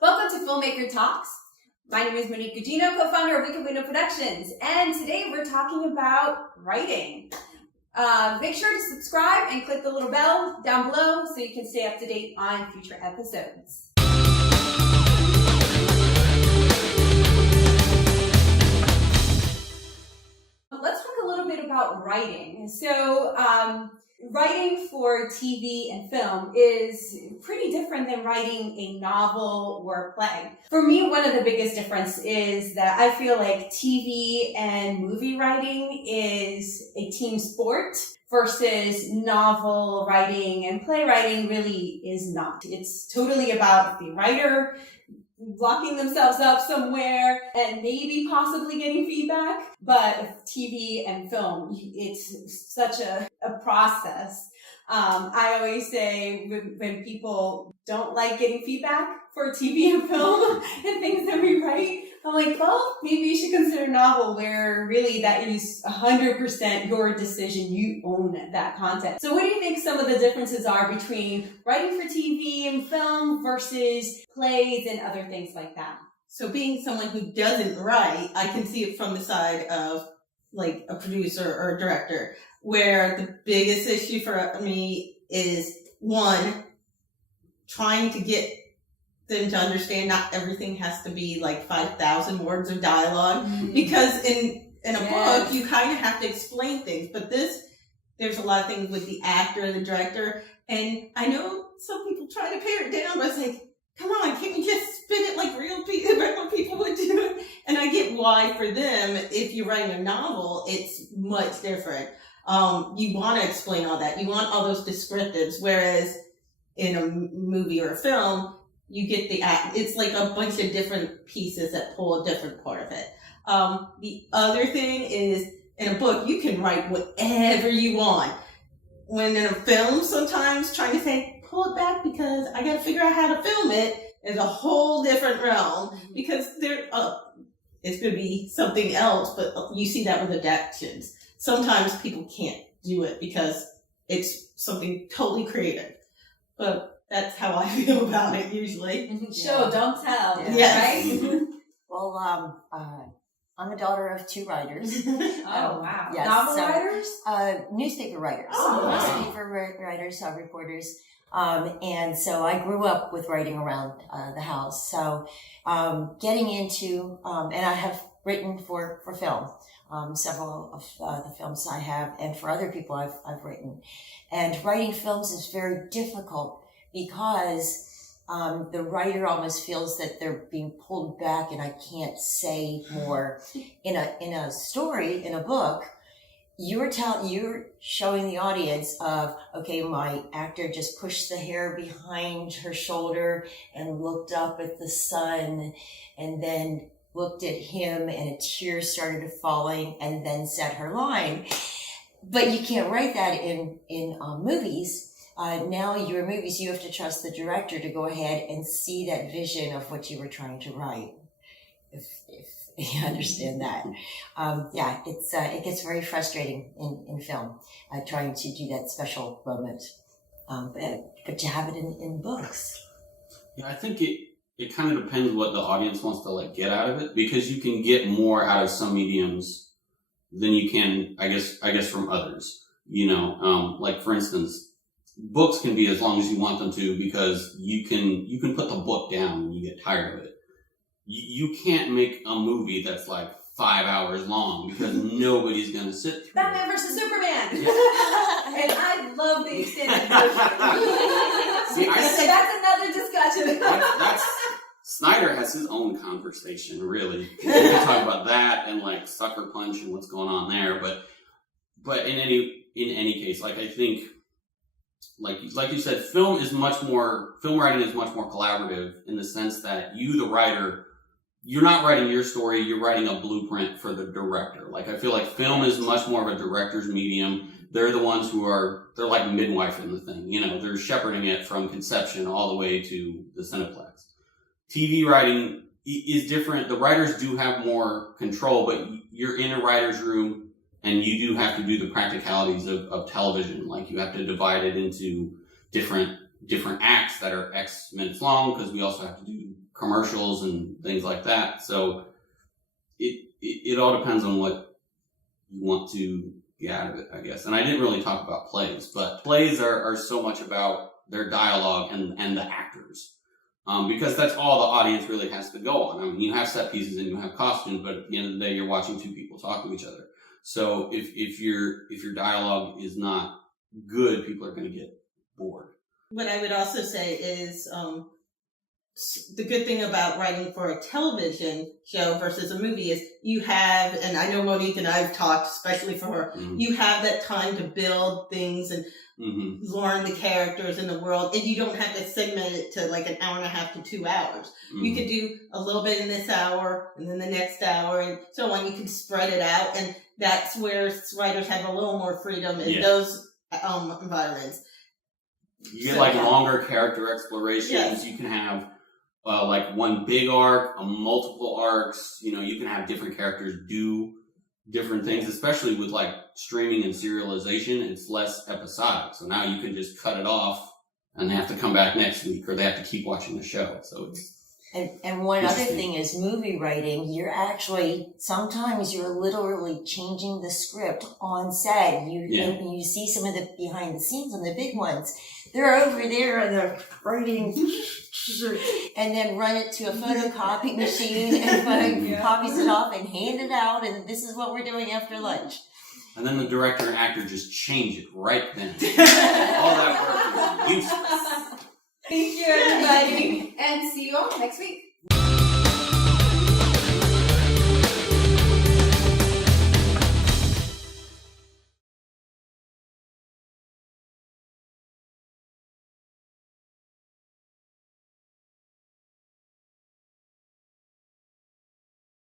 Welcome to Filmmaker Talks. My name is Monique Guggino, co-founder of Guggino Productions, and today we're talking about writing. Make sure to subscribe and click the little bell down below so you can stay up to date on future episodes. Let's talk a little bit about writing. So, writing for TV and film is pretty different than writing a novel or a play. For me, one of the biggest differences is that I feel like TV and movie writing is a team sport versus novel writing and playwriting really is not. It's totally about the writer locking themselves up somewhere and maybe possibly getting feedback. But TV and film, it's such a process. I always say when people don't like getting feedback for TV and film and things that we write, I'm like, well, maybe you should consider a novel where really that is 100% your decision. You own that content. So what do you think some of the differences are between writing for TV and film versus plays and other things like that? So being someone who doesn't write, I can see it from the side of like a producer or a director, where the biggest issue for me is, one, trying to get them to understand not everything has to be like 5,000 words of dialogue, because in a book, you kind of have to explain things, but there's a lot of things with the actor and the director, and I know some people try to pare it down, but it's like, come on, can't we just spin it like regular people would do? And I get why for them, if you're writing a novel, it's much different. You want to explain all that. You want all those descriptives, whereas in a movie or a film, you get it's like a bunch of different pieces that pull a different part of it. The other thing is, in a book, you can write whatever you want. When in a film, sometimes trying to say, pull it back because I got to figure out how to film it is a whole different realm, because it's going to be something else, but you see that with adaptations. Sometimes people can't do it because it's something totally creative. But that's how I feel about it usually. Show, don't tell. Yes. Right? Well, I'm a daughter of two writers. Oh, wow. Yes, Novel writers? Newspaper writers. Oh, wow. Newspaper writers, reporters. And so I grew up with writing around the house. So getting into, and I have written for film. Several of the films I have, and for other people I've written. And writing films is very difficult because the writer almost feels that they're being pulled back and I can't say more. In a story, in a book, you're showing the audience of, okay, my actor just pushed the hair behind her shoulder and looked up at the sun and then looked at him and a tear started falling and then said her line. But you can't write that in movies. Now your movies, you have to trust the director to go ahead and see that vision of what you were trying to write. If you understand that. It gets very frustrating in film, trying to do that special moment. But to have it in books. Yeah, I think it kind of depends what the audience wants to like get out of it, because you can get more out of some mediums than you can, I guess from others. Like for instance, books can be as long as you want them to, because you can put the book down when you get tired of it. You can't make a movie that's like 5 hours long because nobody's gonna sit through Batman versus Superman. And I love the extended version. See, that's another discussion. That's Snyder has his own conversation, really. We can talk about that and like Sucker Punch and what's going on there, but in any case, like I think, like you said, film writing is much more collaborative in the sense that you, the writer, you're not writing your story, you're writing a blueprint for the director. Like I feel like film is much more of a director's medium. They're the ones they're like midwife in the thing, they're shepherding it from conception all the way to the Cineplex. TV writing is different. The writers do have more control, but you're in a writer's room and you do have to do the practicalities of television. Like you have to divide it into different acts that are X minutes long, because we also have to do commercials and things like that. So it all depends on what you want to get out of it, I guess. And I didn't really talk about plays, but plays are so much about their dialogue and the actors. Because that's all the audience really has to go on. I mean, you have set pieces and you have costumes, but at the end of the day, you're watching two people talk to each other. So if your dialogue is not good, people are going to get bored. What I would also say is the good thing about writing for a television show versus a movie is you have, and I know Monique and I've talked, especially for her, you have that time to build things and learn the characters in the world, and you don't have to segment it to like an hour and a half to 2 hours. You could do a little bit in this hour and then the next hour and so on. You can spread it out, and that's where writers have a little more freedom in those environments. You get longer character explorations. Yes. You can have like one big arc, multiple arcs. You can have different characters do different things, especially with like streaming and serialization. It's less episodic. So now you can just cut it off and they have to come back next week or they have to keep watching the show. So it's and one other thing is movie writing. Sometimes you're literally changing the script on set. And you see some of the behind the scenes on the big ones. They're over there and they're writing and then run it to a photocopy machine and photocopies it off and hand it out, and this is what we're doing after lunch. And then the director and actor just change it right then. All that work is useless. Thank you, everybody. And see you all next week.